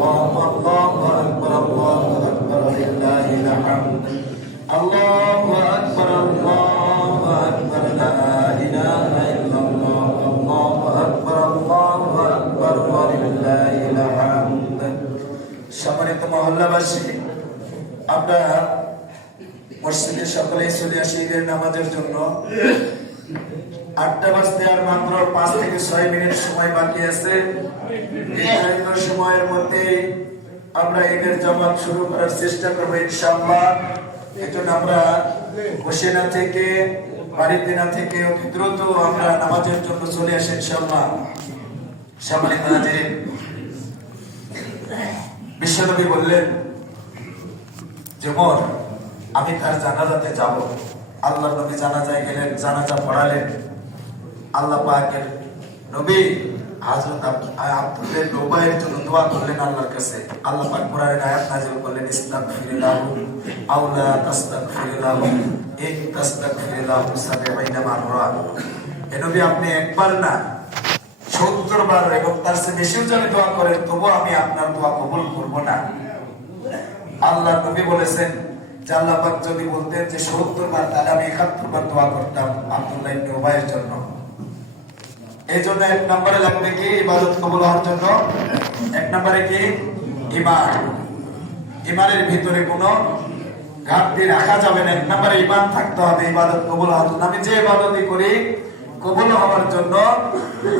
আল্লাহু আকবার আল্লাহু আকবার লিল্লাহিল হামদ আল্লাহু আকবার আল্লাহু আকবার লা ইলাহা ইল্লাল্লাহ আল্লাহু আকবার লিল্লাহিল হামদ। সম্মানিত মহল্লাবাসী, আমরা মসজিদে সকলেই চলে আসি ঈদের নামাজের জন্য। 8টা বাজতে আর মাত্র 5 থেকে 6 মিনিট সময় বাকি আছে। নির্ধারিত সময়ের মধ্যে আমরা ঈদের জামাত শুরু করার চেষ্টা করবো ইনশাআল্লাহ। এজন্য আমরা বসে না থেকে, বাড়িতে না থেকে অতি দ্রুত আমরা নামাজের জন্য চলে আসি ইনশাআল্লাহ। সম্মানিত হাজিরিন, বিশ্বনবী বললেন যে আমি তার জানাজাতে যাব। আল্লাহ নবী জানাজায় গেলেন, জানাজা পড়ালেন। আল্লাহ পাকের নবী হযরত আব্দুল্লাহ নওবাইয়ের জন্য দোয়া করলেন আল্লাহর কাছে। আল্লাহ পাক কোরআনের আয়াত নাযিল করলেন, ইস্তাগফিরুল্লাহু আও লা তাস্তাগফিরুল্লাহু ইন তাস্তাগফিরুল্লাহু ৭০ মাররা। হে নবী, আপনি একবার না ৭০ বার এবং তার চেয়ে বেশিও যদি দোয়া করেন তবুও আমি আপনার দোয়া কবুল করব না। আল্লাহ নবী বলেছেন যে আল্লাহ পাক যদি বলতেন যে ৭০ বার, তাহলে আমি ৭১ বার দোয়া করতাম আব্দুল্লাহ ইবনে উবাইয়ের জন্য। এই জন্য 1 নম্বরে লাগবে কি ইবাদত কবুল হওয়ার জন্য? 1 নম্বরে কি? ঈমান। ঈমানের ভিতরে কোনো ঘাটতি রাখা যাবে না। 1 নম্বরে ঈমান থাকতে হবে ইবাদত কবুল হওয়ার জন্য। আমি যে ইবাদতই করি কবুল হওয়ার জন্য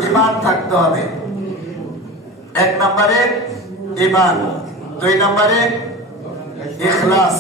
ঈমান থাকতে হবে। 1 নম্বরে ঈমান, 2 নম্বরে ইখলাস।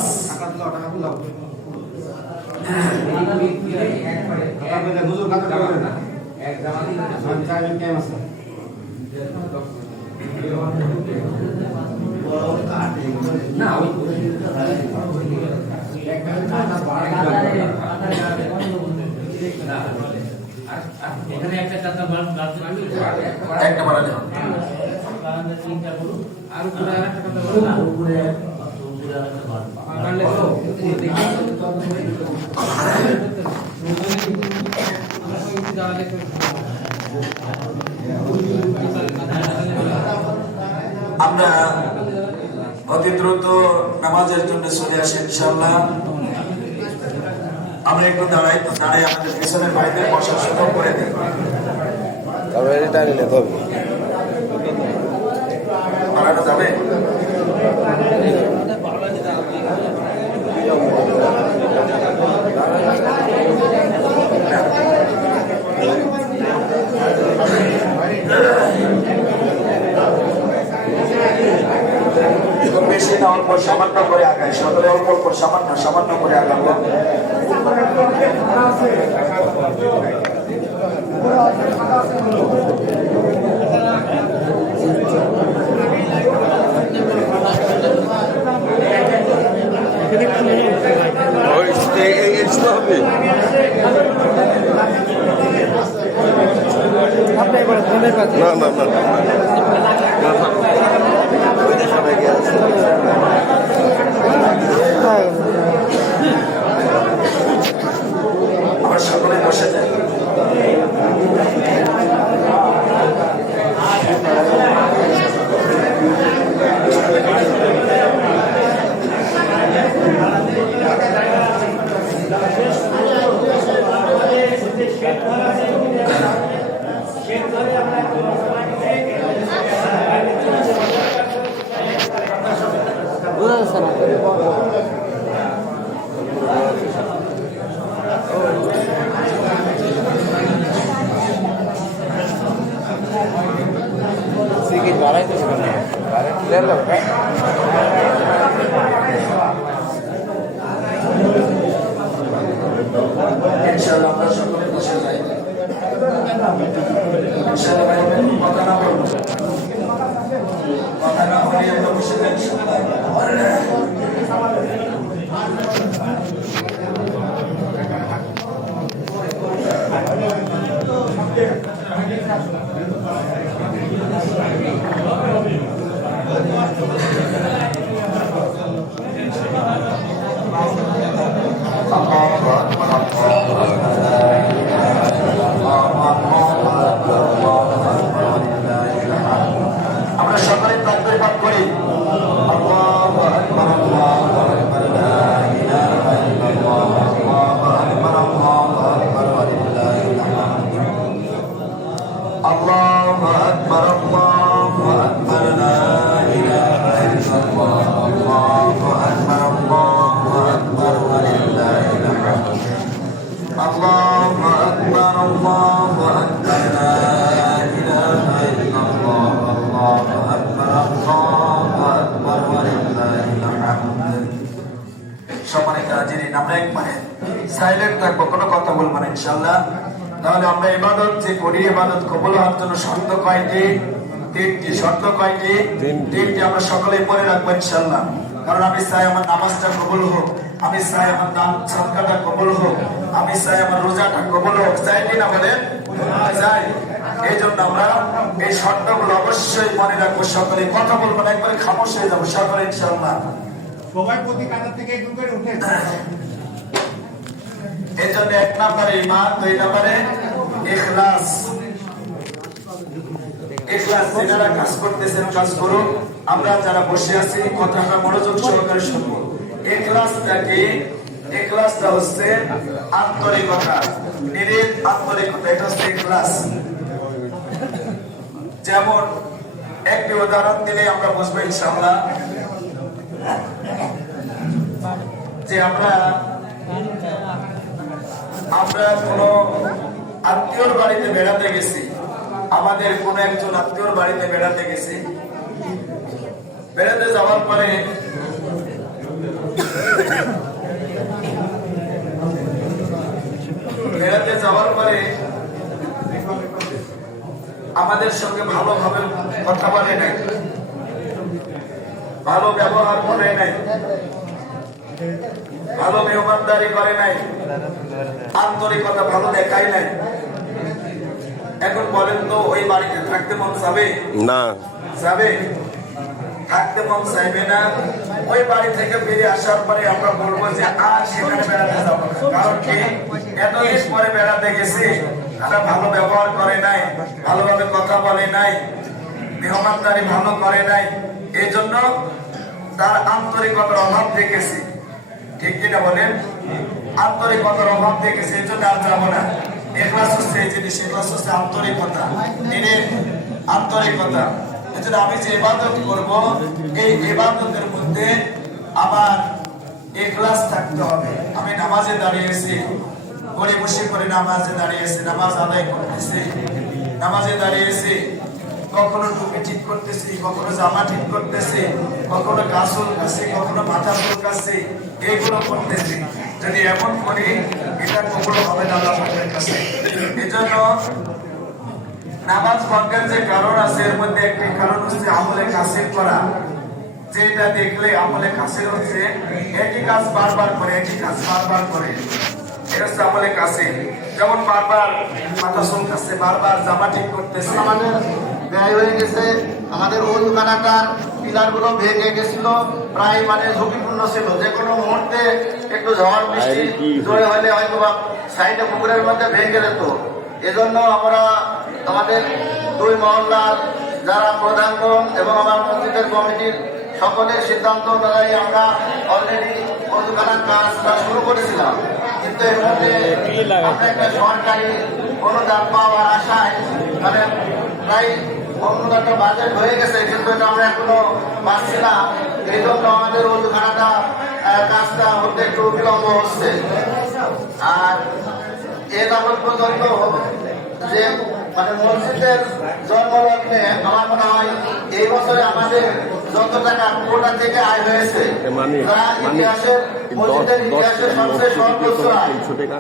আমরা অতি দ্রুত নামাজের জন্য চলে আসি ইনশাআল্লাহ। আমরা একটু দাঁড়াই আমাদের পিছনের ভাইদের বসার সুযোগ করে দিই। বাড়ানো যাবে? বেশি না, অল্প সামান্য করে আগায়। সকলে অল্প অল্প সামান্য করে আগাবো। আমার সকলে বসে যায়। ইনশাআল্লাহ আমরা সকলে বসে যাই। ইনশাআল্লাহ কথা না বলবো, কথা না বলে আমরা বসে যাই ইনশাআল্লাহ। আমরা সকলে তাকবীর পাঠ পড়ি। আল্লাহু আকবার, আল্লাহু আকবার, লা ইলাহা ইল্লাল্লাহ, আল্লাহু আকবার, আল্লাহু আকবার, ওয়া লিল্লাহিল হামদ। আল্লাহু আকবার, আল্লাহু আকবার, লা ইলাহা ইল্লাল্লাহ, আল্লাহু আকবার, আল্লাহু আকবার, ওয়া লিল্লাহিল হামদ। আল্লাহু আকবার, আল্লাহু আকবার, লা ইলাহা ইল্লাল্লাহ, আল্লাহু আকবার, আল্লাহু আকবার, ওয়া লিল্লাহিল হামদ। সম্মানিত হাজিরিন, আমরা একবারে সাইলেন্ট থাকবো, কোনো কথা বলবো না ইনশাআল্লাহ। তাহলে আমরা ইবাদত যে করি, ইবাদত কবুল হওয়ার জন্য শর্ত কয়টি? তিনটি। শর্ত কয়টি? তিনটি। আমরা সকলেই পড়ে রাখবো ইনশাআল্লাহ। কারণ আমি চাই আমার নামাজটা কবুল হোক, আমি চাই আমার দান সদকাটা কবুল হোক, আমি চাই আমার রোজাটা কবুল হোক। চাই কি না বলেন? চাই। এই জন্য আমরা এই শর্তগুলো অবশ্যই মনে রাখবো। সকলে কথা বলবো না, একবারে খামোশ হয়ে যাবো সকলে ইনশাআল্লাহ। সবাই প্রতি কাতার থেকে একটু করে উঠে। এই জন্য 1 নম্বরে ঈমান, 2 নম্বরে ইখলাস। ইখলাস, যারা কাজ করতেছেন কাজ করুন, আমরা যারা বসে আছি কথাটা মনোযোগ সহকারে শুনবো। ইখলাসটা কি? ইখলাসটা হচ্ছে আন্তরিকতা, নিরেট আন্তরিকতা, এটা হচ্ছে ইখলাস। যেমন একটি উদাহরণ দিলে আমরা বুঝবো ইনশাআল্লাহ যে আমরা কোনো আত্মীয়র বাড়িতে বেড়াতে গেছি, আমাদের কোন একজন আত্মীয়র বাড়িতে বেড়াতে গেছি। বেড়াতে যাওয়ার পরে আমাদের সঙ্গে ভালোভাবে কথা বলে নাই, ভালো ব্যবহার করে নাই, ভালো মেহমানদারি করে নাই, আন্তরিকতা ভালো দেখাই নাই। এখন বলেন তো ওই বাড়িতে থাকতে মন চাবে? না, যাবে? থাকতে মন চাইবে না। ওই বাড়ি থেকে ফিরে আসার পরে আমরা বলবো যে আর সেখানে বেড়াতে যাবো না। কারণ কি? এতদিন পরে বেড়াতে গেছি, তারা ভালো ব্যবহার করে নাই, ভালোভাবে কথা বলে নাই, মেহমানদারি ভালো করে নাই, এই জন্য তার আন্তরিকতার অভাব দেখেছি। ঠিক কিনা বলেন? আন্তরিকতার অভাব দেখেছি, এই জন্য আর যাবো না। ইখলাস হচ্ছে এই জিনিস, ইখলাস হচ্ছে আন্তরিকতা, নিরেট আন্তরিকতা। এজন্য আমি যে ইবাদত করব, এই ইবাদতের মধ্যে আমার ইখলাস থাকতে হবে। আমি নামাজে দাঁড়িয়েছি, গড়ে বসে করে নামাজে দাঁড়িয়েছি, নামাজ আদায় করতেছি, নামাজে দাঁড়িয়েছি, কখনো টুপি ঠিক করতেছি, কখনো জামা ঠিক করতেছি, কখনো গা চুলকাচ্ছি, কখনো মাথা চুলকাচ্ছি, এইগুলো করতেছি। যদি এমন করি, এটা কখনো হবে না আল্লাহর কাছে। এজন্য নামাজ ভঙ্গের যে কারণ আছে, এর মধ্যে একটি কারণ হচ্ছে আমলে কাসির করা। যেটা দেখলে আমলে কাসির হচ্ছে একই কাজ বারবার করে, একই কাজ বারবার করে, এটা হচ্ছে আমলে কাসির। যেমন বারবার মাথা চুলকাচ্ছে, বারবার জামা ঠিক করতেছে, আমাদের ব্যয় হয়ে গেছে, আমাদের ওজুখানাটার পিলার গুলো ভেঙে গেছিল, প্রায় ঝুঁকিপূর্ণ ছিল। যে কোনো মুহূর্তে একটু ঝড় বৃষ্টি জোরে হলে হয়তো বা সাইডে পুকুরের মধ্যে ভেঙে যেত। এজন্য আমরা আমাদের 2 মহল্লার যারা প্রধানগণ এবং আমার মসজিদের কমিটির সকলের সিদ্ধান্ত অনুযায়ী আমরা অলরেডি ওজুখানার কাজটা শুরু করেছিলাম। কিন্তু এর মধ্যে আমরা একটা সরকারি অনুদান পাওয়ার আশায় প্রায় অন্য একটা বাজেট হয়ে গেছে, কিন্তু এটা আমরা এখনো পাচ্ছি না। এই জন্য আমাদের ওজুখানাটা কাজটা হতে একটু বিলম্ব হচ্ছে। আর এ যাবৎ পর্যন্ত যে মসজিদের জন্মলগ্নে আমার মনে হয় এই বছরে আমাদের যত টাকা কোটা থেকে আয় হয়েছে, ইতিহাসের মসজিদের ইতিহাসের সবচেয়ে সর্বোচ্চ আয়।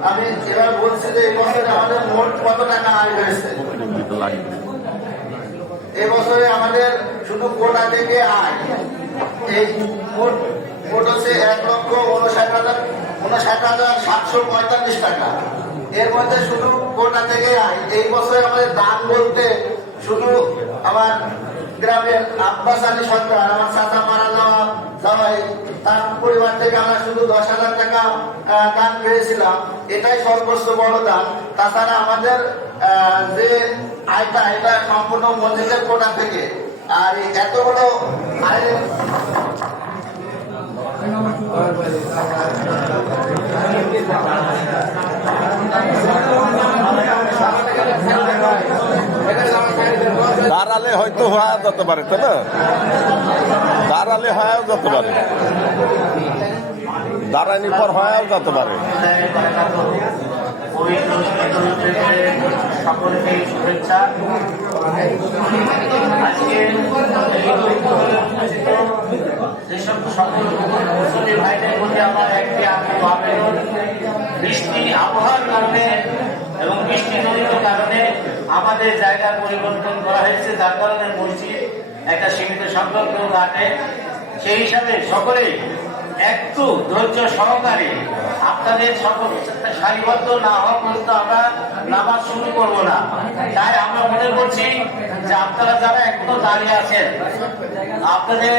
আমি এবার বলছি যে এই বছরে আমাদের মোট কত টাকা আয় হয়েছে। এই বছরে আমাদের শুধু কোটা থেকে আয় এই মোট হচ্ছে 1,59,745 টাকা। এর মধ্যে শুধু কোটা থেকে আয়। এই বছরে আমাদের দান বলতে শুধু আমার গ্রামের আব্বাস আলী সরকার, আমার চাচা মারা যাওয়ায় তার পরিবার থেকে আমরা শুধু 10,000 টাকা দান পেয়েছিলাম। এটাই সর্বোচ্চ বড় দান। তাছাড়া আমাদের যে আয়টা, এটা সম্পূর্ণ মসজিদের কোটা থেকে। আর এতগুলো দাঁড়ালে হয়তো হওয়া যেতে পারে, তাই না? দাঁড়ালে হয়েও যেতে পারে, দাঁড়ানি পর হয়েও যেতে পারে। সকলকে শুভেচ্ছা। আজকে যেসব সকল মুসলিম ভাইদের মধ্যে আমার একটি আবেদন, বৃষ্টি আবহাওয়ার কারণে এবং বৃষ্টিজনিত কারণে আমাদের জায়গা পরিবর্তন করা হয়েছে, যার কারণে মসজিদ একটা সীমিত সংখ্যক লোক আছে। সেই হিসাবে সকলে একটু ধৈর্য সহকারে আপনাদের সকল সারিবদ্ধ না হওয়া পর্যন্ত আমরা নামাজ শুরু করব না। তাই আমরা মনে করছি যে আপনারা যারা একটু দাঁড়িয়ে আছেন, আপনাদের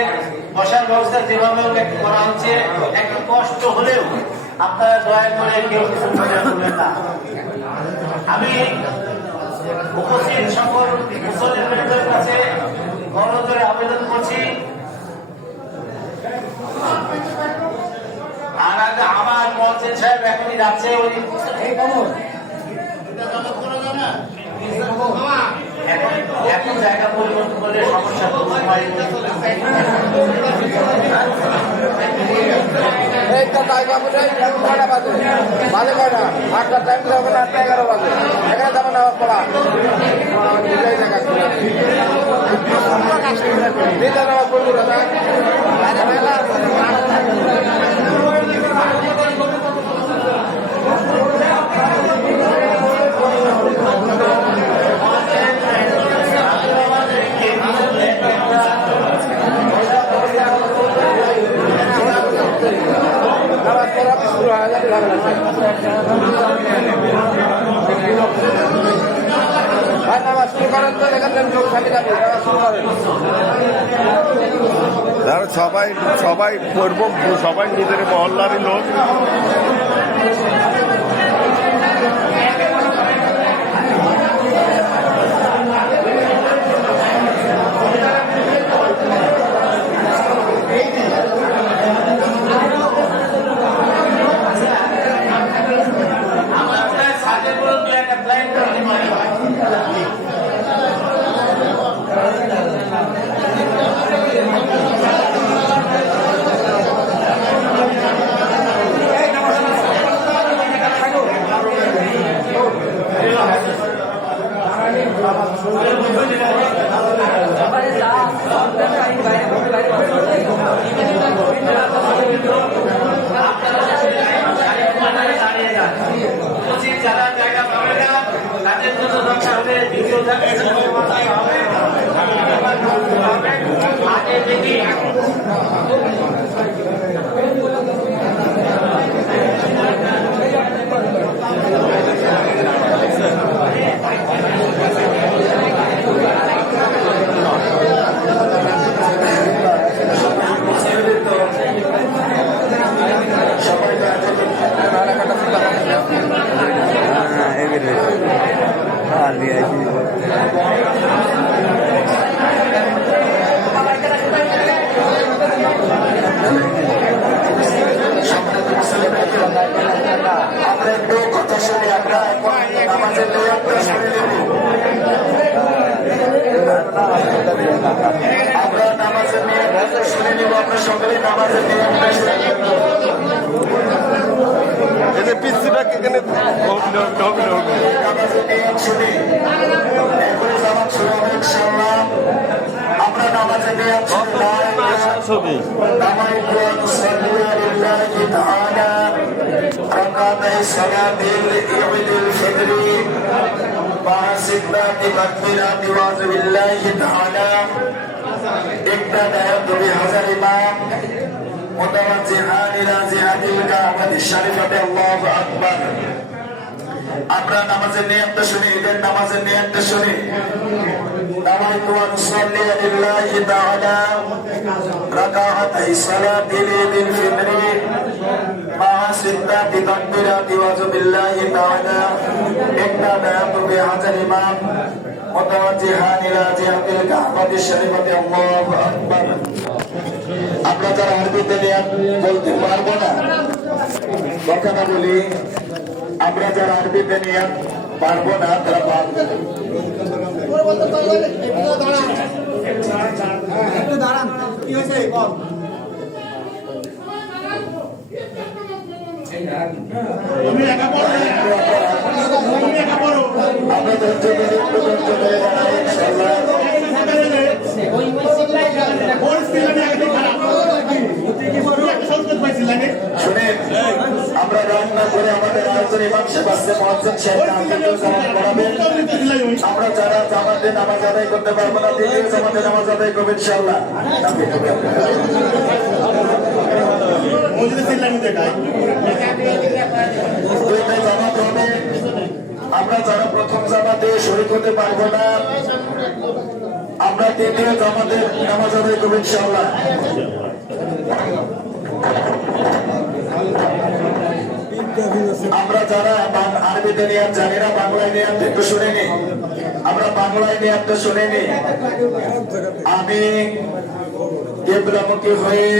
বসার ব্যবস্থা যেভাবে একটু করা হচ্ছে, একটু কষ্ট হলেও আপনারা দয়া করে কেউ কিছু মনে করবেন না। আমি উপস্থিত সকল মুসলিমদের কাছে করজোড়ে আবেদন করছি, আর আগে আমার মঞ্চের সাহেব এখনই যাচ্ছে, ওই এখন জায়গা পরিবর্তন করলে সমস্যা সবাই সবাই করবো, সবাই নিজের মহল্লারই লোক। যারা জায়গা পাবে না তাদের জন্য দরকার হবে দ্বিতীয় আগে দেখি আমরা নামাজের নিয়ে শুনে নিব, আমরা সকলে নামাজের নিয়ে পিসিটাকে এখানে নামাজের নিয়ে শুনি, এখনই নামাজ শুরু হবে ইনশাআল্লাহ। আমরা নামাজের নিয়ে ছবি ركعتي صلاة عيد الفطر مع ستة تكبيرات وأعوذ بالله تعالى ابتدأت بهذا الإمام متوجها إلى جهة الكعبة الشريفة الله أكبر। আমরা নামাজের নিয়তটা শুনি, ঈদের নামাজের নিয়তটা শুনি। নামাইতু আন উসাল্লি লিল্লাহি তাআলা রাকাআতাই সালাতিল ঈদিল ফিতরি মা সিত্তাতি তাকবীরাতি ওয়া বিল্লাহি তাআলা ইক্তাদাতু বিহাযাল ইমাম متوجها إلى جهة الكعبة الشريفة الله أكبر আমরা যারা আরবিতে নিয়াত বলতে পারবো না কথাটা বলি আমরা যারা আরবিতে নিয়াত পারবো না তারা পারবো একটু দাঁড়ান কি হয়েছে বল তুমি একা পড়ো তুমি একা পড়ো আমরা ধৈর্য ধরে একটু ধৈর্য ধরে দাঁড়াই ইনশাআল্লাহ ওই সিল্লাই ওই সিল্লাই আগে খারাপ শুনেন আমরা গান না করে আমাদের আয়োজন ইমাম সাহেব আসছে মুয়াজ্জিন সাহেব আব্দুল সালাম পড়াবেন আমরা যারা জামাতে নামাজ আদায় করতে পারবো না দ্বিতীয় জামাতে নামাজ আদায় করবো ইনশাআল্লাহ মসজিদে সিল্লাই দেখায় দুইটা জামাত হবে আমরা যারা প্রথম জামাতে শরীক হতে পারবো না আমরা দ্বিতীয় জামাতে নামাজ আদায় করবো ইনশাআল্লাহ আমরা যারা আরবিতে নিয়াত জানি না বাংলায় নিয়াত একটু শুনে নি আমরা বাংলায় নিয়াতটা শুনে নি আমি কিবলামুখী হয়ে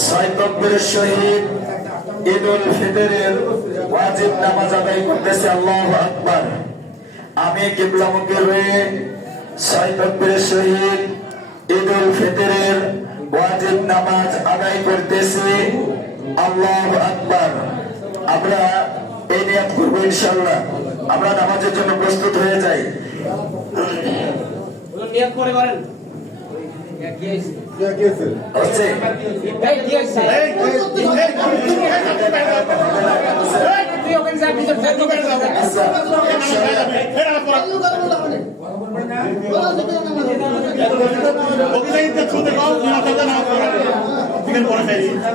6 তাকবীরের সহিত ঈদ উল ফিতরের ওয়াজিব নামাজ আদায় করতেছি আল্লাহু আকবার আমি কিবলামুখী হয়ে 6 তাকবীরের সহিত ঈদ উল ফিতরের ওয়াজিব নামাজ আদায় করতেছি আল্লাহু আকবার আমরা এই নিয়ত করব ইনশাআল্লাহ আমরা নামাজের জন্য প্রস্তুত হয়ে যাই নিয়ত করে করেন হচ্ছে তুই ওখানে যা ভিতর যা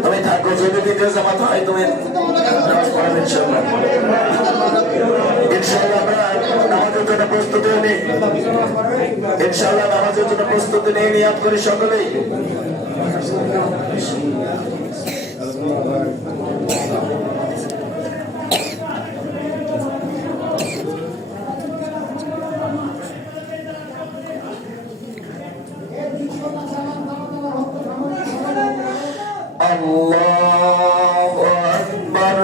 তুমি থাকো যদি দ্বিতীয় জামাত হয় তুমি নামাজ পড়াবে ইনশাআল্লাহ ইনশাআল্লাহ আমরা নামাজের জন্য প্রস্তুতি নিই ইনশাআল্লাহ নামাজের জন্য প্রস্তুতি নিয়ে নিয়াত করি সকলেই আল্লাহু আকবার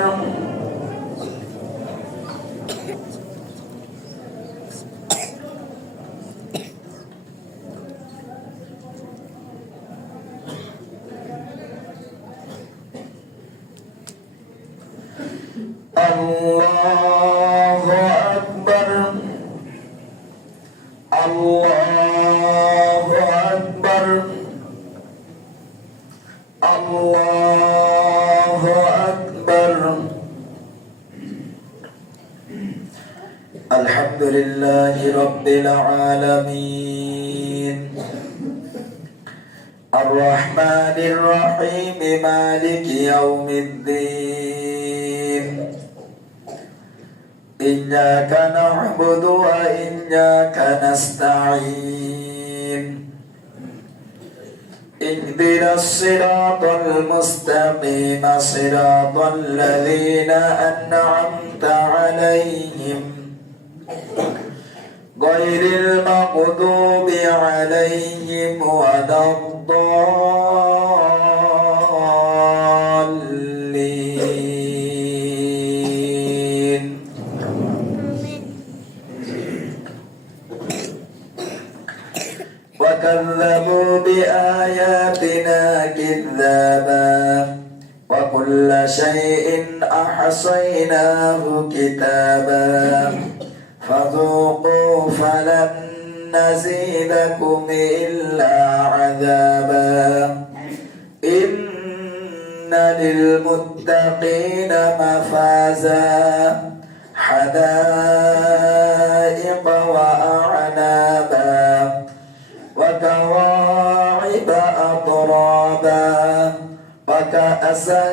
আল্লাহু আকবার আল্লাহু আকবার আল্লাহু আকবার আলহামদুলিল্লাহি রাব্বিল আলামিন আর রহমানির রহিম মালিকি ইয়াউমিদ্দিন ইয়্যাকা না'বুদু ওয়া ইয়্যাকা নাস্তাঈন اهدنا الصراط المستقيم صراط الذين أنعمت عليهم غير المغضوب عليهم ولا الضالين وكذبوا بآياتنا كذابا وكل شيء أحصيناه كتابا فذوقوا فلن نزيدكم إلا عذابا إن للمتقين مفازا حدائق وأعنابا وكواعب أطرابا وكأسا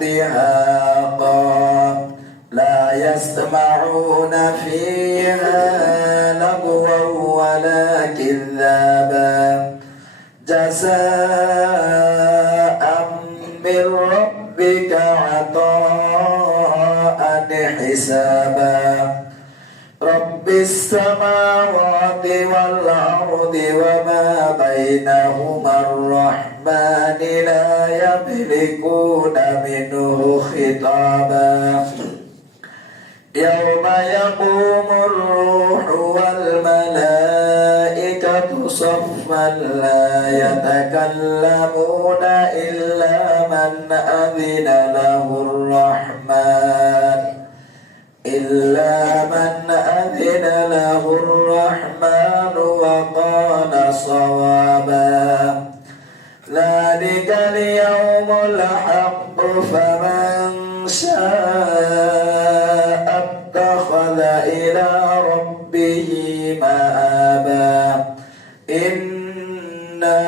دهاقا لا يسمعون فيها لغوا ولا كذابا جزاء من ربك عطاء حسابا رب السماوات والأرض وما بينهما الرحمن لا يملكون منه خطابا يوم يقوم الروح والملائكة صفا لا يتكلمون إلا من أذن له الرحمن وقال صوابا ذلك اليوم الحق فمن شاء اتخذ إلى ربه مآبا إنا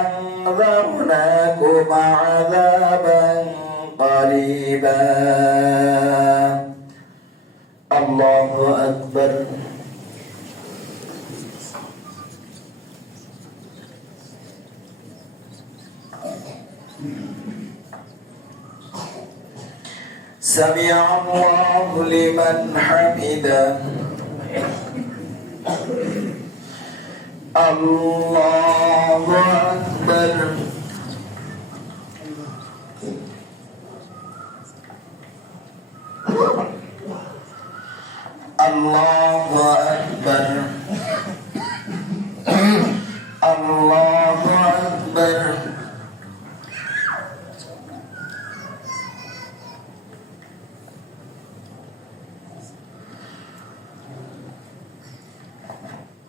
أنذرناكم عذابا قريبا الله أكبر سمع الله لمن حمده الله أكبر الله أكبر الله أكبر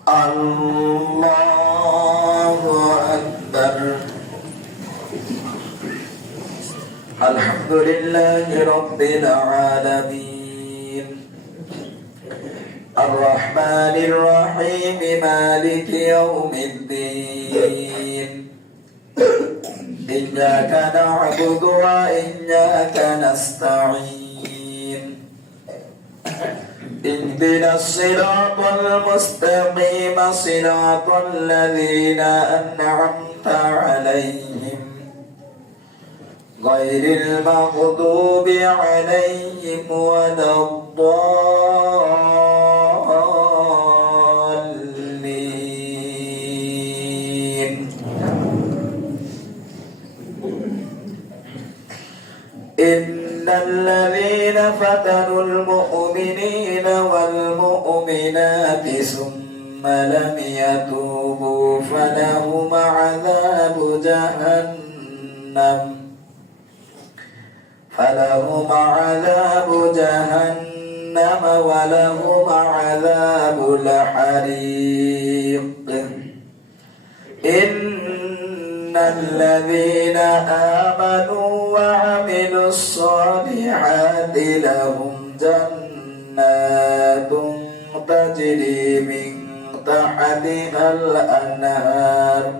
الله أكبر الحمد لله رب العالمين الرحمن الرحيم مالك يوم الدين إياك نعبد وإياك نستعين اهدنا الصراط المستقيم صراط الذين أنعمت عليهم غير المغضوب عليهم ولا الضالين إن الذين فتنوا المؤمنين والمؤمنات ثم لم يتوبوا فلهم عذاب جهنم ولهم عذاب الحريق إن الذين آمنوا وعملوا الصالحات لهم جنات تجري من تحتها الأنهار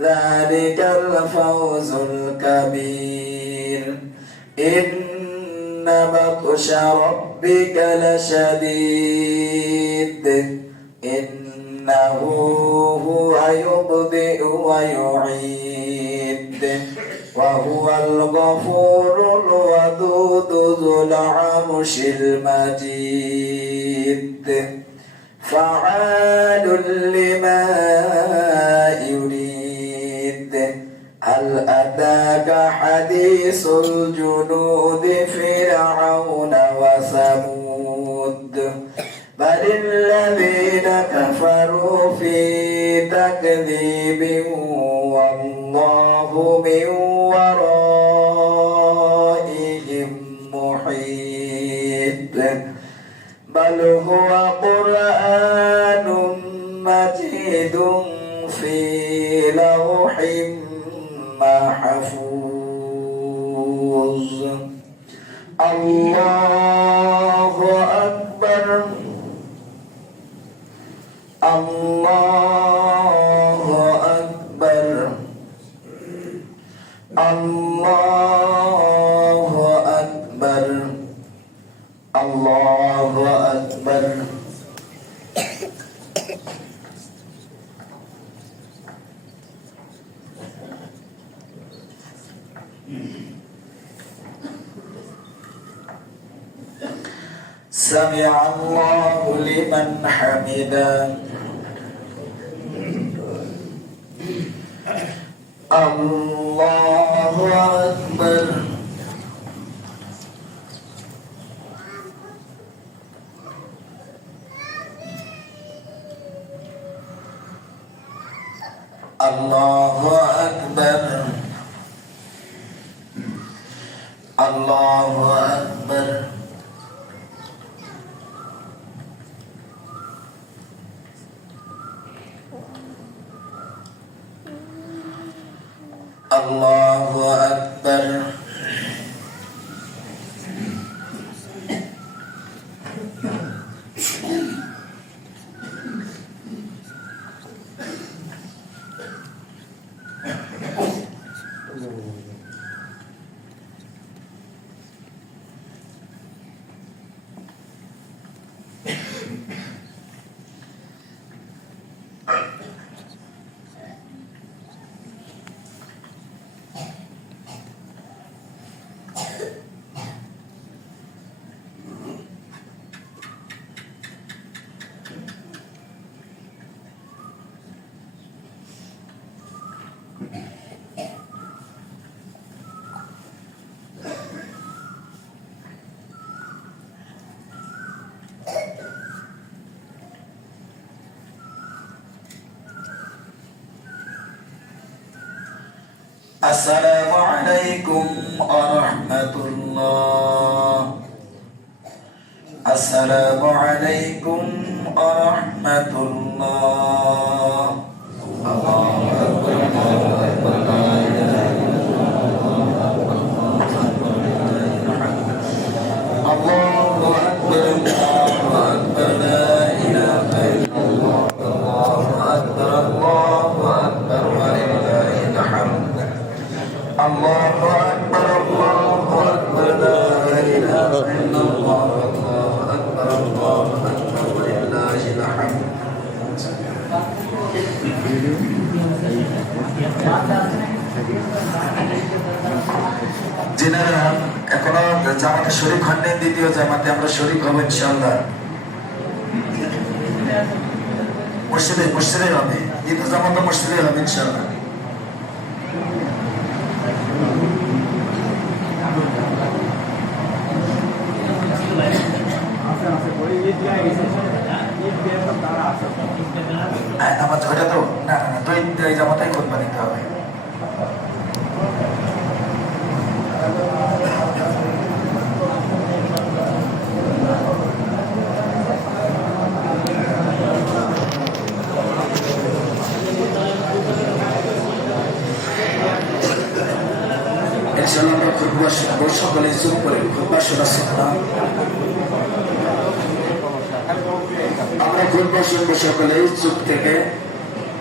ذلك الفوز الكبير إن بطش ربك لشديد إنه هو يبدئ ويعيد وهو الغفور الودود ذو العرش المجيد فعال لما يريد هل أتاك حديث الجنود فرعون وثمود بل الذين كفروا في تكذيب والله من ورائهم محيط بل هو قرآن مجيد في لوح محفوظ الله أكبر الله أكبر الله أكبر الله أكبر سمع الله لمن حمده الله أكبر الله أكبر الله أكبر الله أكبر السلام عليكم ورحمة الله السلام عليكم ورحمة الله الله أكبر الله أكبر لا إله إلا الله الله أكبر الله أكبر لا إله إلا الله الله أكبر الله أكبر ولله الحمد الله أكبر الله أكبر لا إله إلا الله الله أكبر الله أكبر ولله الحمد যিনারা এখনো জামাতে শরীক হননি দ্বিতীয় জামাতে আমরা শরীক হব ইনশাআল্লাহ মসজিদে হবে দ্বিতীয় জামাতে মসজিদে হবে ইনশাআল্লাহ আমার ওটা তো না না তো এই জামাটাই খুতবা দিতে হবে ইনশাআল্লাহ আমরা খুতবা শুনবো সকলে চুপ করে খুতবা শোনা শিখলাম আমরা খুতবা শুনবো সকলে চুপ থেকে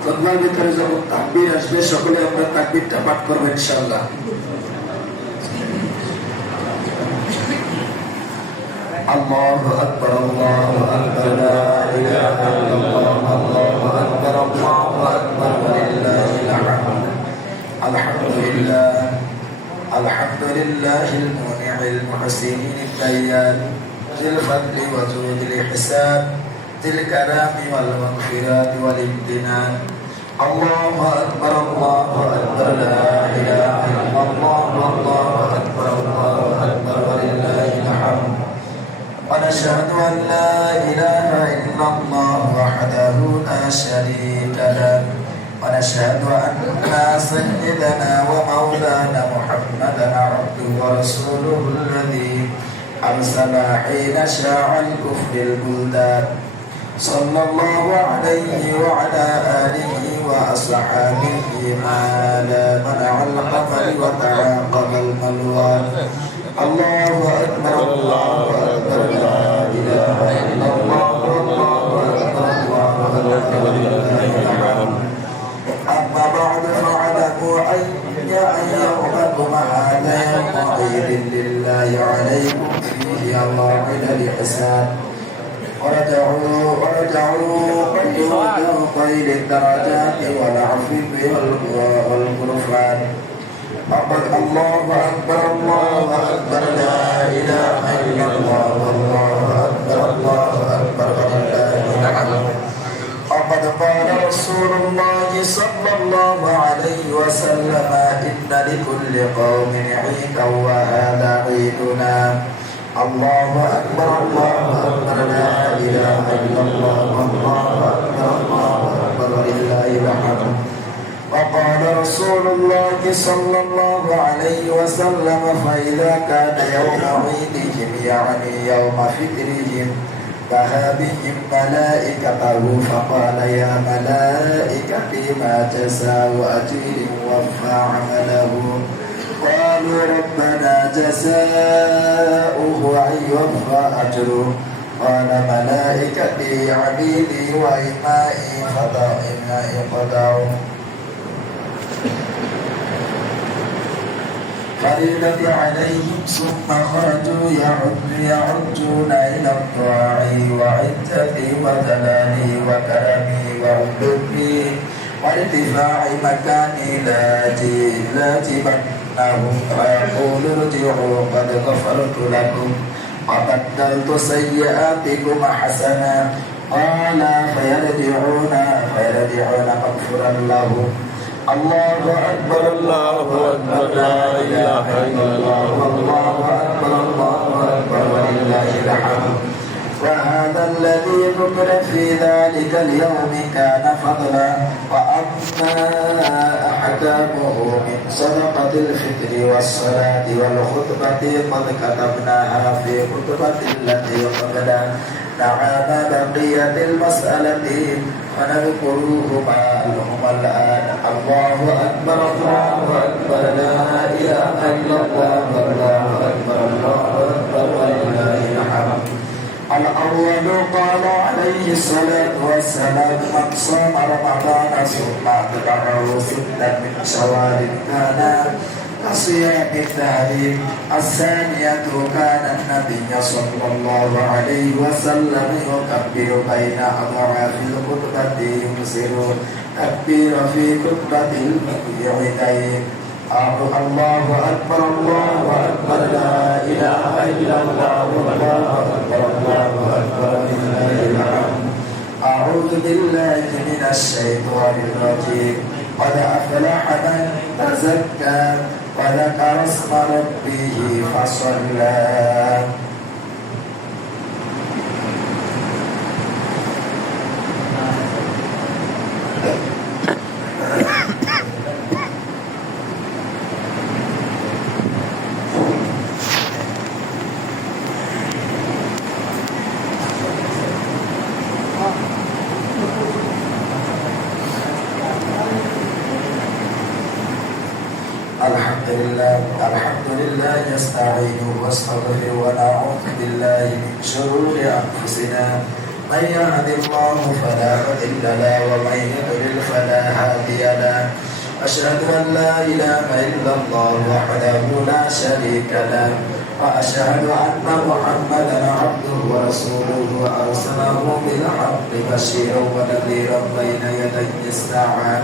খুতবার ভিতরে যখন তাকবীর আসবে সকলে আমরা তাকবীরটা পাঠ করবো ইনশাআল্লাহ الله أكبر الله أكبر لا إله إلا الله الله أكبر الله أكبر ولله الحمد الحمد لله الحمد لله المنع المحسن الديان ذي الفضل وجود الإحسان ذي الكرام والمغفرة والامتنان الله أكبر لا إله إلا الله الله أكبر ولله الحمد ونشهد أن لا إله إلا الله وحده لا شريك له ونشهد أن سيدنا ومولانا محمدا عبده ورسوله الذي أرسل حين شاع الكفر البلدان صلى الله عليه وعلى آله وأصحابه ما لا منع القمر وتعاقب الملوان الله أكبر الله أكبر لا إله إلا الله الله أكبر الله أكبر ولله الحمد أما بعد فاعلموا أن يومكم هذا يوم عيد لله عليكم فيه موعد الحساب ورجعوا قيل الدرجات والعفو والغفران أقول الله أكبر لا إله إلا الله والله أكبر وقال رسول الله صلى الله عليه وسلم إن لكل قوم عيدا وهذا عيدنا الله أكبر الله أكبر لا إله إلا الله الله أكبر الله أكبر ولله الحمد وقال رسول الله صلى الله عليه وسلم فإذا كان يوم عيدهم يعني يوم فطرهم دعا بهم ملائكته فقال يا ملائكتي ما جزاء أجر وفى عمله قالوا ربنا جزاؤه أن يوفى أجره قال ملائكتي عبيدي وإمائي فدعوا فريضة عليهم ثم خرجوا يعدون إلى الطاع وعزتي وجلالي وكرمي وعلومي وارتفاع مكاني لاجبنهم فيقول ارجعوا قد غفرت لكم وبدلت سيئاتكم حسنا قال فيرجعون مغفورا لهم الله أكبر الله أكبر لا إله إلا الله الله أكبر الله أكبر ولله الحمد وهذا الذي ذكر في ذلك اليوم كان فضلا وأما أحكامه من صدقة الفطر والصلاة والخطبة قد كتبناها في خطبة التي قبلها نعم بقية المسألة ونذكرهما لهم الآن الله أكبر الله أكبر لا إله إلا الله الله أكبر الله أكبر ولله الحمد الأول قال عليه الصلاة والسلام من صام رمضان ثم أتبعه ستا من شوال كان كصيام الدهر الثانية كان النبي صلى الله عليه وسلم يكبر بين أضعاف الخطبة يكسر تكبير في خطبة العيدين الله أكبر الله أكبر لا إله إلا الله الله أكبر الله أكبر لله الحمد أعوذ بالله من الشيطان الرجيم قد أفلح من تزكى وذكر اسم ربه فصلى الحمد لله نستعين واستغفر ونعوذ بالله من شرور انفسنا من يهد الله فلا مضل له ومن يضلل فلا هادي له اشهد ان لا اله الا الله وحده لا شريك له واشهد ان محمدا عبده ورسوله ارسله بالحق بشيرا ونذيرا بين يدي الساعه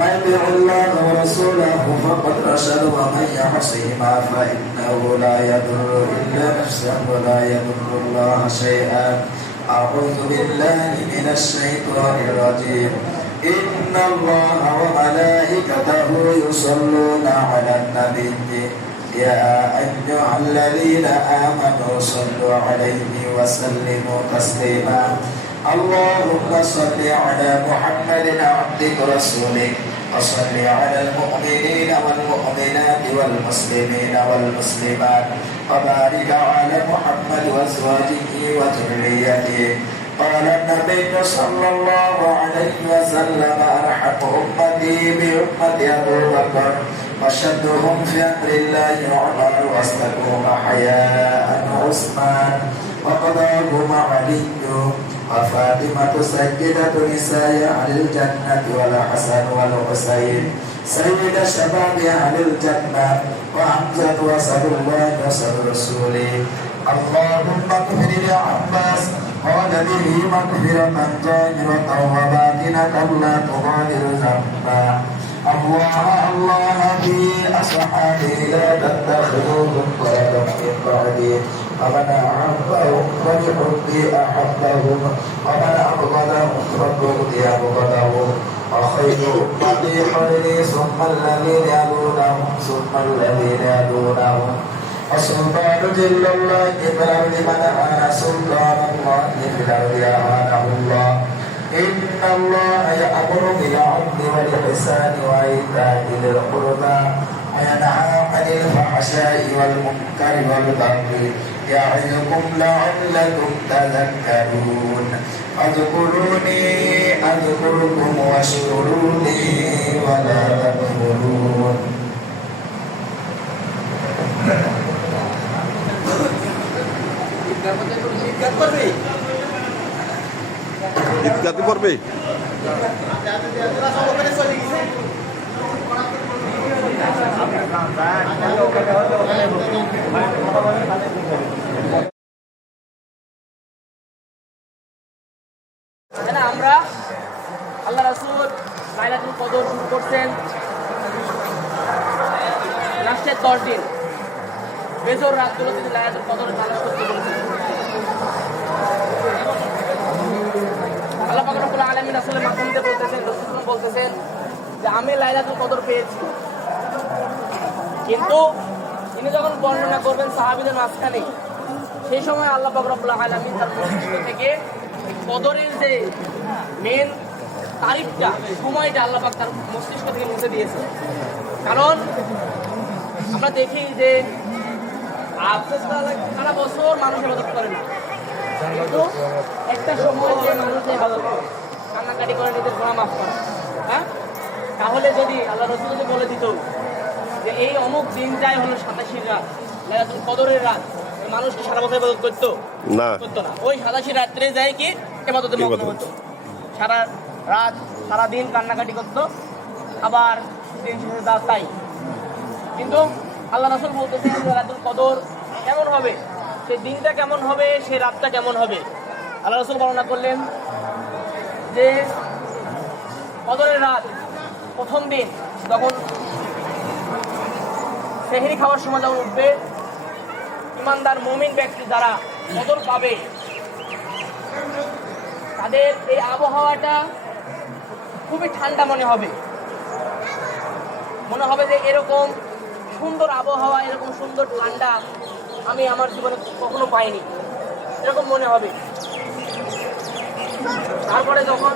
من يطع الله ورسوله فقد رشد ومن يعصهما فإنه لا يضر إلا نفسه ولا يضر الله شيئا أعوذ بالله من الشيطان الرجيم إن الله وملائكته يصلون على النبي يا أيها الذين آمنوا صلوا عليه وسلموا تسليما اللهم صل على محمد عبدك ورسولك وصل على المؤمنين والمؤمنات والمسلمين والمسلمات وبارك على محمد وازواجه وذريته قال النبي صلى الله عليه وسلم ارحم امتي بامه ابو بكر وشدهم في امر الله عمر واستقوم حياء عثمان وقضاهما علي وفاطمة سيدة نساء أهل الجنة والحسن والحسين سيد شباب أهل الجنة وحمزة وصل الله وصل رسوله اللهم اغفر لعباس قال به مغفرة ظاهرة وباطنة لا تغادر ذنبا الله في أصحابي لا تتخذوهم قردا من بعدي ومن أحبهم فبحبه أحبهم ومن أبغضهم فبغضه أبغضهم وخير أمتي خيري ثم الذين يلونهم ثم الذين يلونهم وسلطان جل الله في الأرض من أهان سلطان الله في الأرض أهانه الله إن الله يأمر بالعدل والإحسان وإيتاء ذي القربى وينهى عن الفحشاء والمنكر والبغي يعظكم لعلكم تذكرون اذكروني أذكركم واشكروا لي ولا تكفرون ইফতারি পড়বে আমরা আল্লাহ রাসূল লাইলাতুল কদর শুরু করছেন লাস্টের 10 দিন বেজর রাতগুলোতে লাইলাতুল কদর তালাশ করতে বলেছেন। আল্লাহ পাক রব্বুল আলামিন রাসূলের মাধ্যমে বলতেছেন, রাসূল বলতেছেন যে আমি লাইলাতুল কদর পেয়েছি। কিন্তু তিনি যখন বর্ণনা করবেন সাহাবীদের মাঝখানে, সেই সময় আল্লাহ পাক রব্বুল আলামিন তার মস্তিষ্ক থেকে কদরের যে মেন তারিখটা, সময়টা আল্লাহ পাক তার মস্তিষ্ক থেকে মুছে দিয়েছে। কারণ আমরা দেখি যে সারা বছর মানুষ ইবাদত করে না, কিন্তু একটা সময় যে মানুষ ইবাদত করে, কান্নাকাটি করে, নিজের গুনাহ মাফ করে, হ্যাঁ, তাহলে যদি আল্লাহ রাসূল যদি বলে দিত যে এই অমুক দিনটাই হলো 87 রাত, লাইলাতুল কদরের রাত, মানুষ কি সারা বছর ইবাদত করতো? না, করতো না। ওই 87 রাত্রে যায় কি ইবাদতে মগ্ন হতো, সারা রাত সারা দিন কান্নাকাটি করতো, আবার দিন শেষে যা তাই। কিন্তু আল্লাহ রাসূল বলতেছেন লাইলাতুল কদর কেমন হবে, সেই দিনটা কেমন হবে, সেই রাতটা কেমন হবে। আল্লাহ রাসূল বর্ণনা করলেন যে কদরের রাত প্রথম দিন যখন সেহরি খাওয়ার সময় যখন উঠবে, ইমানদার মুমিন ব্যক্তি যারা কদর পাবে তাদের এই আবহাওয়াটা খুবই ঠান্ডা মনে হবে। মনে হবে যে এরকম সুন্দর আবহাওয়া, এরকম সুন্দর ঠান্ডা আমি আমার জীবনে কখনো পাইনি, এরকম মনে হবে। তারপরে যখন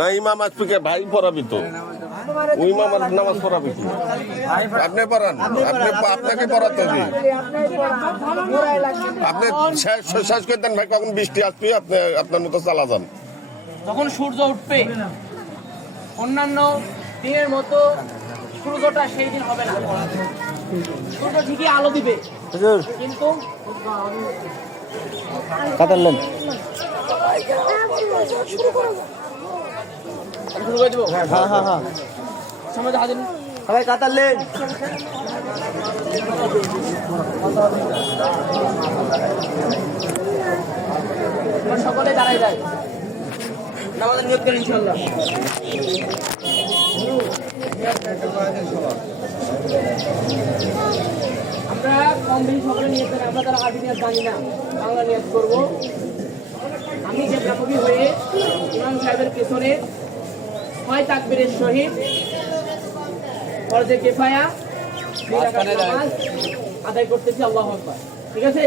না, ইমাম আজকে ভাই পড়াবি তো, ওই ইমাম নামাজ পড়াবি কি? আপনি পড়ান, আপনাকে পড়াতে হবে। আপনি শেষ করে দেন ভাই, কখন বৃষ্টি আসবে আপনি আপনার মতো চালা যান। যখন সূর্য উঠবে, অন্যান্য দিনের মতো সূর্যটা সেই দিন হবে না। সূর্য ঠিকই আলো দিবে, কিন্তু কাটালেন শুরু করে দেবো। হ্যাঁ হ্যাঁ হ্যাঁ সময় হাজির সবাই কাটালেন। সকলে দাঁড়ায় যায়, নামাজের নিয়োগ করেন ইনশাআল্লাহ। আমরা কম বেশি সকলে নিয়োগ করি, আমরা তারা আদি নিয়োগ জানি না, বাংলা নিয়োগ করবো। আমি যে ব্যাপকী হয়ে ইমাম সাহেবের পেছনে 6 তাকবীরের সহিত ফরজে কিফায়া নামাজ আদায় করতেছি। আল্লাহু আকবার। ঠিক আছে?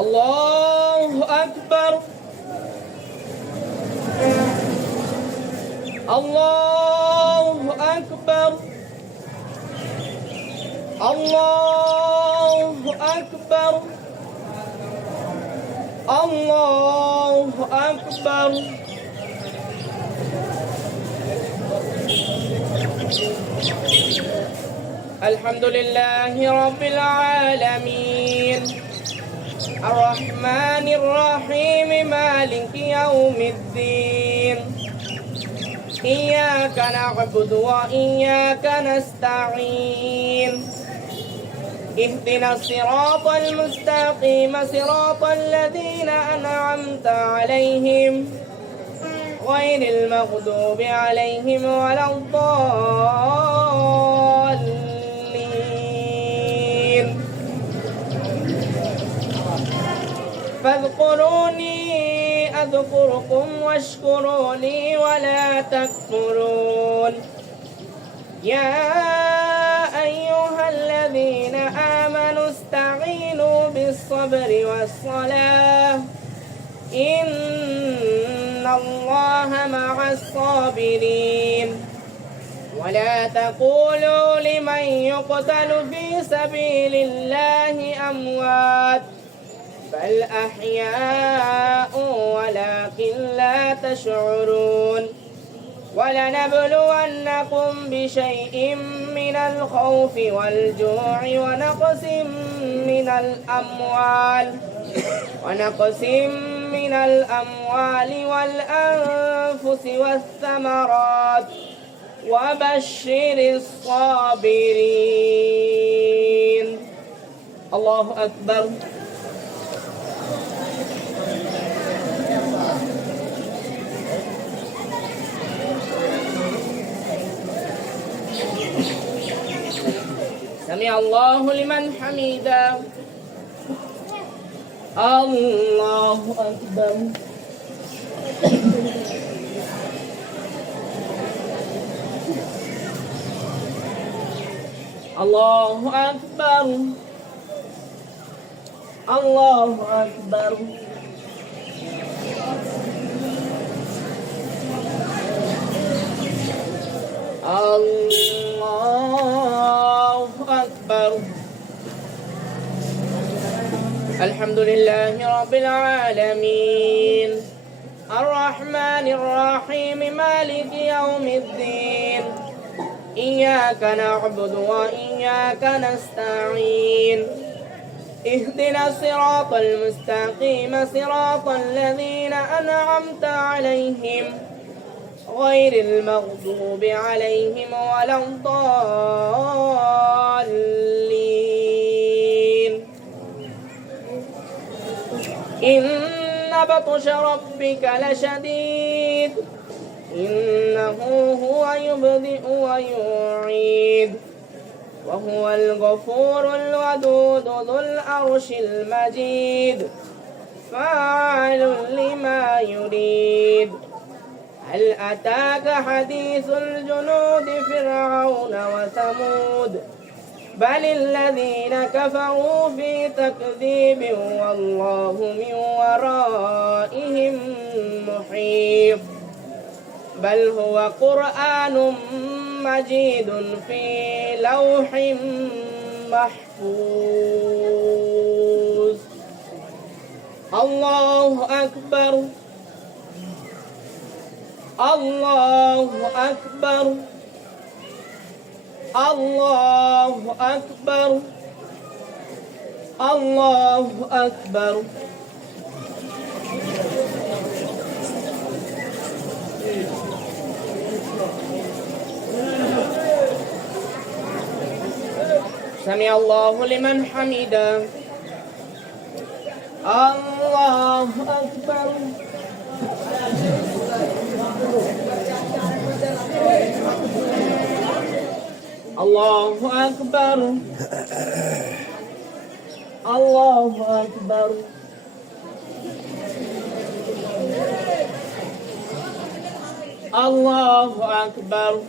আল্লাহু আকবার, আল্লাহু আকবার, আল্লাহু আকবার, আল্লাহু আকবার। আলহামদুলিল্লাহি রাব্বিল আলামিন, আর-রাহমানির রাহিম, মালিকি ইয়াউমিদ্দিন। ইয়্যাকা না'বুদু ওয়া ইয়্যাকা নাস্তাঈন। اهدنا الصراط المستقيم صراط الذين أنعمت عليهم غير المغضوب عليهم ولا الضالين فاذكروني أذكركم واشكروا لي ولا تكفرون يا أيها الذين آمنوا استعينوا بالصبر والصلاة إن الله مع الصابرين ولا تقولوا لمن يقتل في سبيل الله أموات بل أحياء ولكن لا تشعرون ولنبلونكم بشيء من الخوف والجوع ونقص من الأموال والأنفس والثمرات وبشر الصابرين الله أكبر سمع الله لمن حمده الله أكبر الله أكبر الله أكبر الله أكبر الحمد لله رب العالمين الرحمن الرحيم مالك يوم الدين إياك نعبد وإياك نستعين اهدنا الصراط المستقيم صراط الذين أنعمت عليهم غير المغضوب عليهم ولا الضالين إن بطش ربك لشديد إنه هو يبدئ ويعيد وهو الغفور الودود ذو العرش المجيد فاعل لما يريد هل أتاك حديث الجنود فرعون وثمود بل الذين كفروا في تكذيب والله من ورائهم محيط بل هو قرآن مجيد في لوح محفوظ الله أكبر الله أكبر الله أكبر الله أكبر سمع الله لمن حمده الله أكبر الله أكبر الله أكبر الله أكبر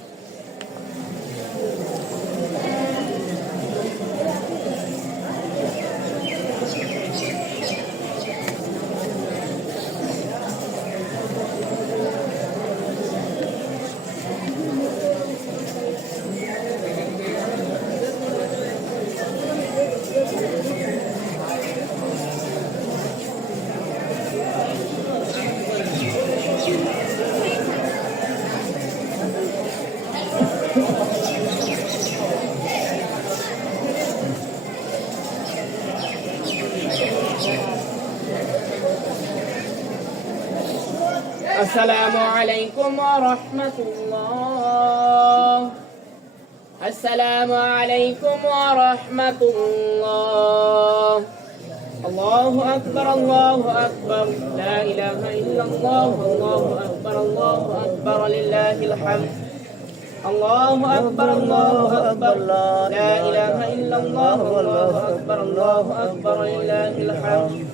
السلام عليكم ورحمة الله السلام عليكم ورحمة الله. الله أكبر الله أكبر لا إله إلا الله. الله أكبر الله أكبر لله الحمد. الله أكبر الله أكبر لا إله إلا الله. الله أكبر الله أكبر لله الحمد.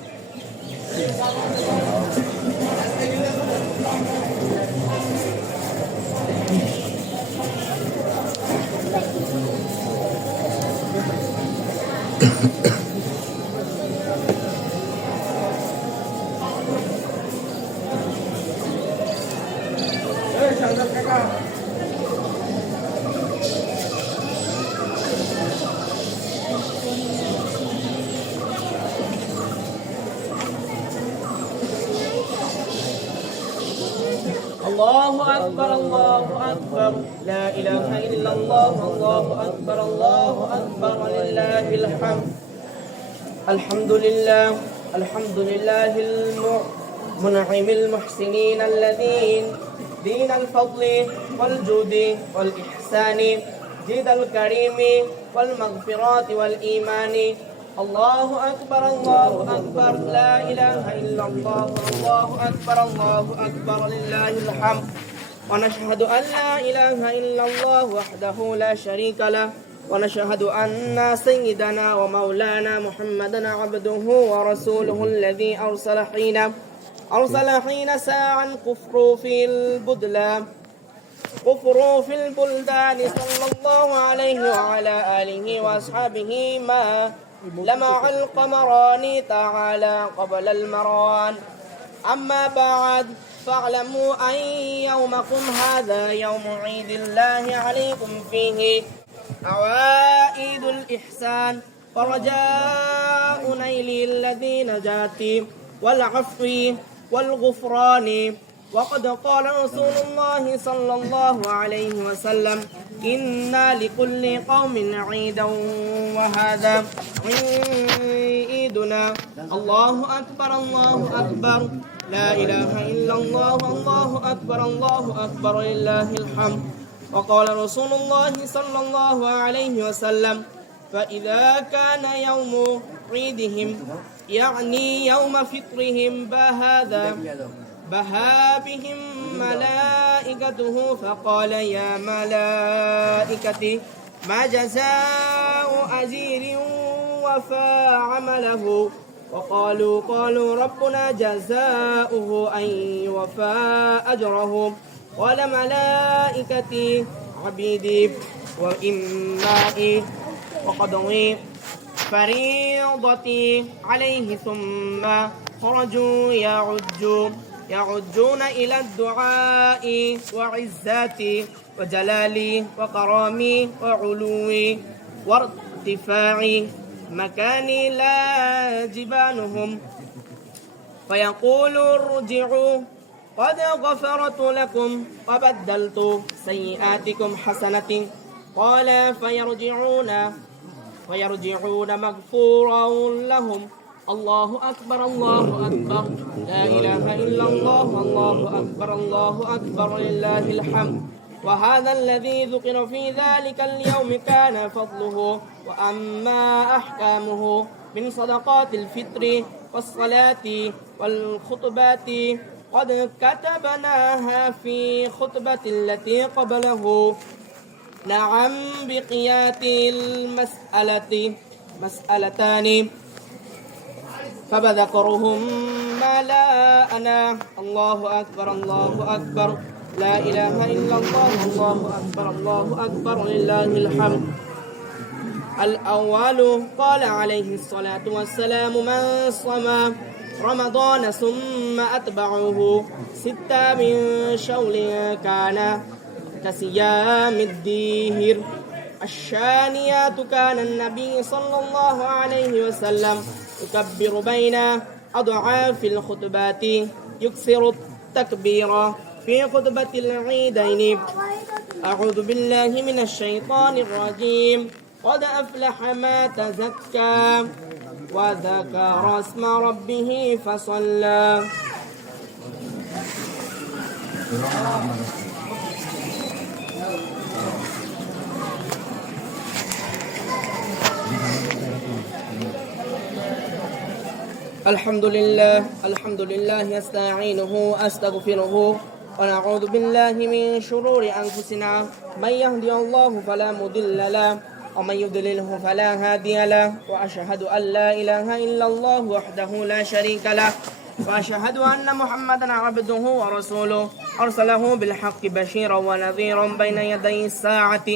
الله أكبر الله أكبر لا إله إلا الله. الله أكبر الله أكبر لله الحمد. الحمد لله الحمد لله المنعم المحسنين الذين دين الفضل والجود والإحسان جد الكريم والمغفرات والإيمان. الله أكبر الله أكبر لا إله إلا الله. الله أكبر لله الحمد. ونشهد أن لا إله إلا الله وحده لا شريك له. ونشهد أن سيدنا ومولانا محمدا عبده ورسوله الذي أرسل حين ساعا كفروا في البلدان صلى الله عليه وعلى آله وأصحابه ما لمع القمران تعالى قبل المروان. أما بعد فاعلموا أن يومكم هذا يوم عيد الله عليكم فيه عوائد الإحسان ورجاء نيل الذين نجاة والعفو والغفران. وقد قال رسول الله صلى الله عليه وسلم إنا لكل قوم عيدا وهذا عيدنا. الله أكبر الله أكبر لا إله إلا الله. الله أكبر لله الحمد. وقال رسول الله صلى الله عليه وسلم فإذا كان يوم عيدهم يعني يوم فطرهم بها بهم ملائكته فقال يا ملائكتي ما جزاء أجير وفى عمله. وقالوا ربنا جزاؤه أن يوفى أجره. قال ملائكتي عبيدي وإمائي وقضي فريضتي عليه. ثم خرجوا يعجون إلى الدعاء وعزاتي وجلالي وكرامي وعلوي وارتفاع مكاني لا جبانهم فيقول ارجعوا قد غفرت لكم وبدلت سيئاتكم حسنة. قال فيرجعون مغفورا لهم. الله أكبر لا إله إلا الله. الله أكبر لله الحمد. وهذا الذي ذكر في ذلك اليوم كان فضله وأما أحكامه من صدقات الفطر والصلاة والخطبات قد كتبناها في خطبة التي قبله. نعم بقيات مسألتان فبذكرهم ما لا أنا. الله أكبر لا إله إلا الله. الله أكبر لله الحمد. الأول قال عليه الصلاة والسلام من صام رمضان ثم أتبعه 6 من شوال كان كصيام الدهر. الشانيات كان النبي صلى الله عليه وسلم يكبر بين أضعاف الخطبات يكثر التكبير في خطبة العيدين. أعوذ بالله من الشيطان الرجيم. قد أفلح ما تزكى وذكر اسم ربه فصلى. الحمد لله أستعينه وأستغفره ونعوذ بالله من شرور أنفسنا من يهدي الله فلا مضل له ومن يضلله فلا هادي له وأشهد أن لا إله إلا الله وحده لا شريك له وأشهد أن محمدا عبده ورسوله أرسله بالحق بشيرا ونذيرا بين يدي الساعة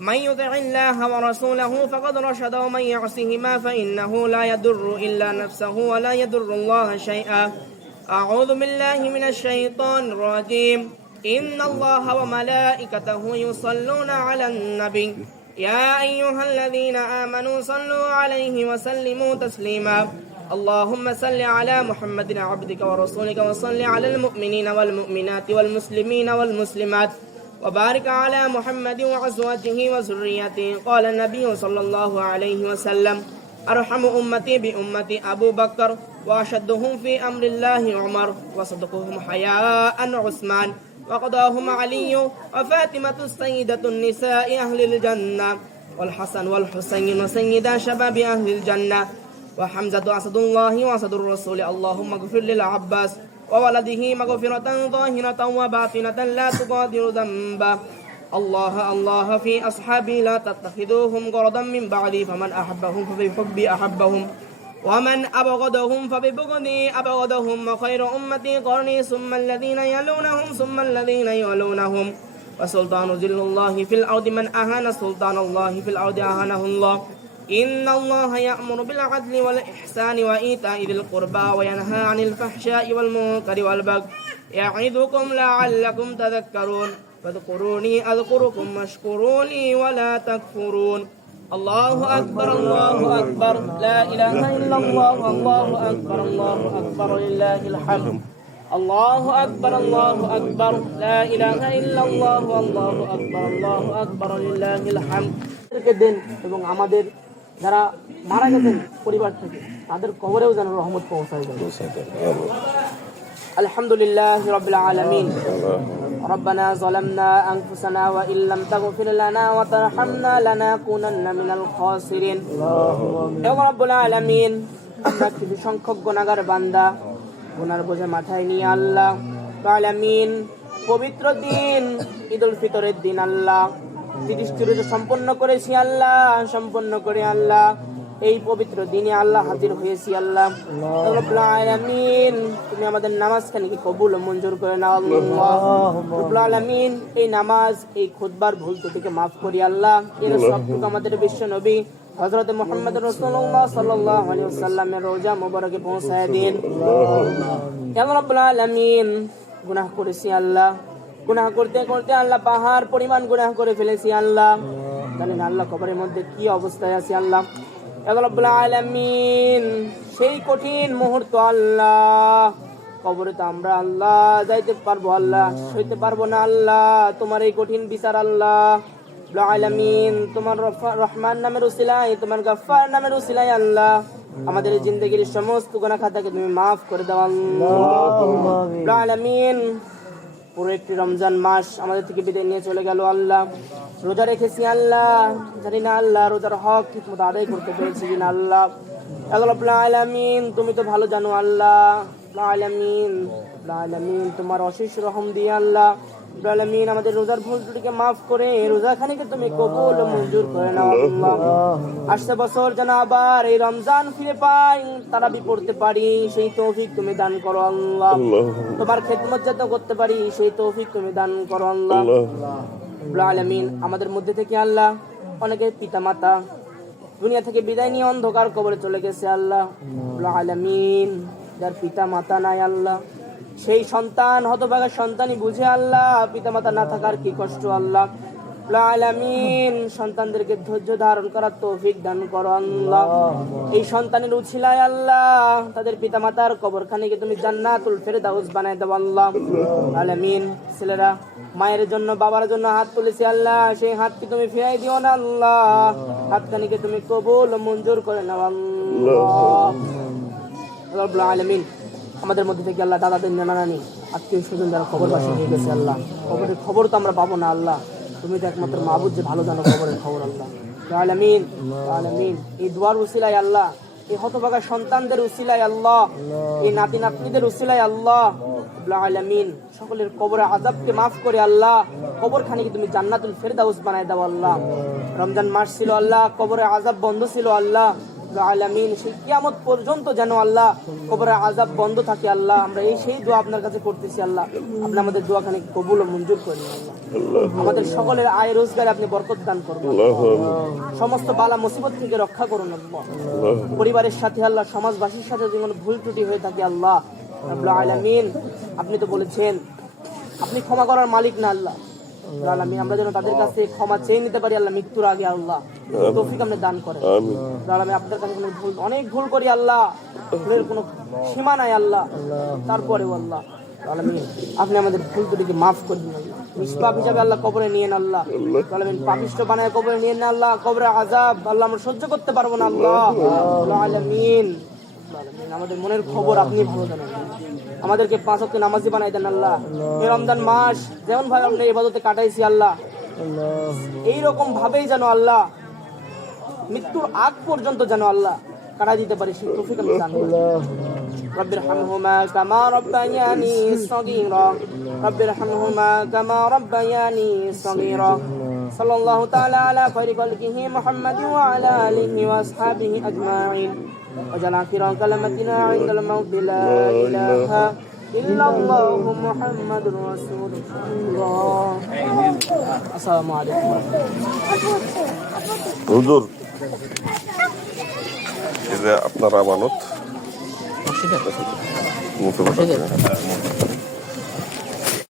من يطع الله ورسوله فقد رشد ومن يعصهما فإنه لا يضر إلا نفسه ولا يضر الله شيئا أعوذ بالله من الشيطان الرجيم إن الله وملائكته يصلون على النبي يا أيها الذين آمنوا صلوا عليه وسلموا تسليما اللهم صل على محمد عبدك ورسولك وصل على المؤمنين والمؤمنات والمسلمين والمسلمات وبارك على محمد وأزواجه وذريته قال النبي صلى الله عليه وسلم أرحم أمتي بأمتي أبو بكر وأشدهم في أمر الله عمر وصدقهم حياء عثمان وقضاهم علي وفاطمة السيدة النساء أهل الجنة والحسن والحسين سيدا شباب أهل الجنة وحمزة أسد الله وأسد الرسول اللهم اغفر للعباس وولده مغفرة ظاهرة وباطنة لا تقادر ذنبا الله في أصحابي لا تتخذوهم غرضا من بعدي فمن أحبهم فبحبي أحبهم ومن أبغضهم فببغضي أبغضهم وخير أمتي قرني ثم الذين يلونهم ثم الذين يلونهم وسلطان ذل الله في الأرض من أهان سلطان الله في الأرض أهانه الله إن الله يأمر بالعدل والإحسان وإيتاء ذي القربى وينهى عن الفحشاء والمنكر والبغي يعظكم لعلكم تذكرون فاذكروني أذكركم واشكروا لي ولا تكفرون الله أكبر لا إله إلا الله الله أكبر لله الحمد الله أكبر لا إله إلا الله الله أكبر لله الحمد দেন এবং আমাদের যারা মারা গেছেন পরিবার থেকে তাদের কবরেও যেন রহমত পৌঁছায় আলহামদুলিল্লাহ রাব্বিল আলামিন ربنا ظلمنا أنفسنا وإن لم تغفر لنا وترحمنا لنكونن من الخاسرين يا رب العالمين আমরা কিছু সংখ্যক গুনাহগার বান্দা গুনার বোঝা মাথায় নিয়ে আল্লাহ আলামিন পবিত্র দিন ঈদুল ফিতরের দিন আল্লাহ 30টি রোজা সম্পন্ন করেছি আল্লাহ সম্পন্ন করে আল্লাহ এই পবিত্র দিনে আল্লাহ হাজির হয়েছি আল্লাহ রব্বুল আলামিন তুমি আমাদের নামাজখানিকে কবুল ও মঞ্জুর করে নাও আল্লাহ রব্বুল আলামিন এই নামাজ এই খুতবার ভুল ত্রুটিকে maaf করি আল্লাহ এর সবটুকু আমাদের বিশ্ব নবী হযরত মুহাম্মদ রাসূলুল্লাহ সাল্লাল্লাহু আলাইহি ওয়াসাল্লামের রওজা মোবারকে পৌঁছায় দিন ইয়া রব্বুল আলামিন গুনাহ করেছি আল্লাহ গুনাহ করতে করতে আল্লাহ পাহাড় পরিমাণ গুনাহ করে ফেলেছি আল্লাহ জানেন আল্লাহ কবরের মধ্যে কি অবস্থায় আছে আল্লাহ ইয়া রাব্বুল আলামিন সেই কঠিন মুহূর্ত আল্লাহ কবরে তো আমরা আল্লাহ যাইতে পারবো আল্লাহ সইতে পারবো না আল্লাহ তোমার এই কঠিন বিচার আল্লাহ রাব্বুল আলামিন তোমার রহমান নামের উসিলায় তোমার গফফার নামের উসিলায় আল্লাহ আমাদের জিন্দেগীর সমস্ত গুনাহ খাতাকে তুমি maaf করে দাও আল্লাহ রাব্বুল আলামিন পুরো একটি রমজান মাস আমাদের থেকে বিদায় নিয়ে চলে গেল আল্লাহ রোজা রেখেছি আল্লাহ জানি না আল্লাহ রোজার হক ঠিকমতো আদায় করতে পেরেছি কিনা আল্লাহ রাব্বুল আলামিন তুমি তো ভালো জানো আল্লাহ রাব্বুল আলামিন তোমার অশেষ রহম দিয়ে আল্লাহ রাব্বুল আলামিন আমাদের রোজার ভুল ত্রুটিকে maaf করে রোজাখানিকে তুমি কবুল ও মঞ্জুর করে নাও আল্লাহ আসছে বছর যেন আবার এই রমজান ফিরে পাই তারাবি পড়তে পারি সেই তৌফিক তুমি দান করো আল্লাহ তোমার খেদমত যাতে করতে পারি সেই তৌফিক তুমি দান করো আল্লাহ রাব্বুল আলামিন আমাদের মধ্যে থেকে আল্লাহ অনেকের পিতামাতা দুনিয়া থেকে বিদায় নিয়ে অন্ধকার কবরে চলে গেছে আল্লাহ রাব্বুল আলামিন যার পিতামাতা নাই আল্লাহ সেই সন্তান হতভাগা সন্তানই বুঝে আল্লাহ পিতামাতা না থাকার কি কষ্ট আল্লাহ রাব্বুল আলামিন সন্তানদেরকে ধৈর্য ধারণ করার তৌফিক দান করো আল্লাহ এই সন্তানের উছিলায় আল্লাহ তাদের পিতামাতার কবরখানিকে তুমি জান্নাতুল ফেরদাউস বানায় দাও আল্লাহ রাব্বুল আলামিন ছেলেরা মায়ের জন্য বাবার জন্য হাত তুলেছে আল্লাহ সেই হাতকে তুমি ফিরাই দিও না আল্লাহ হাতখানিকে তুমি কবুল ও মঞ্জুর করে নাও আল্লাহ রাব্বুল আলামিন আমাদের মধ্যে থেকে আল্লাহ দাদাদের নানানানি আত্মীয় স্বজন যারা খবরবাসী হয়ে গেছে আল্লাহ কবরের খবর তো আমরা পাবো না আল্লাহ তুমি তো একমাত্র মাহবুব যে ভালো জানো খবরের খবর আল্লাহ আলামিন আলামিন এই দুয়ার উসিলায় আল্লাহ এই হতভাগা সন্তানদের উসিলায় আল্লাহ, এই নাতি নাতনিদের উসিলায় আল্লাহ রাব্বুল আলামিন সকলের কবরে আযাবকে মাফ করে আল্লাহ কবরখানিকে তুমি জান্নাতুল ফেরদাউস বানায় দাও আল্লাহ। রমজান মাস ছিল আল্লাহ, কবরে আযাব বন্ধ ছিল আল্লাহ রাব্বুল আলামিন, সেই কিয়ামত পর্যন্ত যেন আল্লাহ কবরে আযাব বন্ধ থাকে আল্লাহ। আমরা সেই দোয়া আপনার কাছে করতেছি আল্লাহ, আপনি আমাদের দোয়াখানি কবুল ও মঞ্জুর করেন আল্লাহ। আমাদের সকলের আয় রোজগারে আপনি বরকত দান করবেন, সমস্ত বালা মুসিবত থেকে রক্ষা করুন আল্লাহ। পরিবারের সাথে আল্লাহ, সমাজবাসীর সাথে যদি কোনো ভুল ত্রুটি হয়ে থাকে আল্লাহ রাব্বুল আলামিন, আপনি তো বলেছেন আপনি ক্ষমা করার মালিক না আল্লাহ রাব্বুল আলামিন, আমরা যেন তাদের কাছে ক্ষমা চেয়ে নিতে পারি আল্লাহ মৃত্যুর আগে আল্লাহ, তৌফিক আপনি দান করেন আল্লাহ। আমি আপনার কাছে কোনো ভুল, অনেক ভুল করি আল্লাহ, ভুলের কোনো সীমা নাই আল্লাহ, তারপরেও আল্লাহ আলামিন আপনি আমাদের ভুল ত্রুটিকে মাফ করে দিন আল্লাহ। নিষ্পাপ হিসাবে আল্লাহ কবরে নিয়েন আল্লাহ আলামিন, পাপিষ্ঠ বানায় কবরে নিয়েন না আল্লাহ, কবরে আযাব আল্লাহ আমরা সহ্য করতে পারবো না আল্লাহ আলামিন। আমাদের মনের খবর আপনি ভালো জানেন, আমাদেরকে 5 ওয়াক্ত নামাজি বানাই দেন আল্লাহ। এই রমজান মাস যেমন ভাবে আমরা ইবাদতে কাটাইছি আল্লাহ, এইরকম ভাবেই যেন আল্লাহ মৃত্যুর আগ পর্যন্ত যেন আল্লাহ কাটাই দিতে পারি, সেই তৌফিক আপনি দান করুন। রব্বিরহামহুমা কামা রাব্বায়ানি সগীরা, রব্বিরহামহুমা কামা রাব্বায়ানি সগীরা। সাল্লাল্লাহু তাআলা আলা খায়রি খালকিহি মুহাম্মাদিন ওয়া আলা আলিহি ওয়া আসহাবিহি আজমাইন। وجعل آخر كلمتنا عند الموت لا إله إلا الله محمد رسول الله. السلام عليكم. হুজুর, এই যে আপনার আমানত মুখে বসে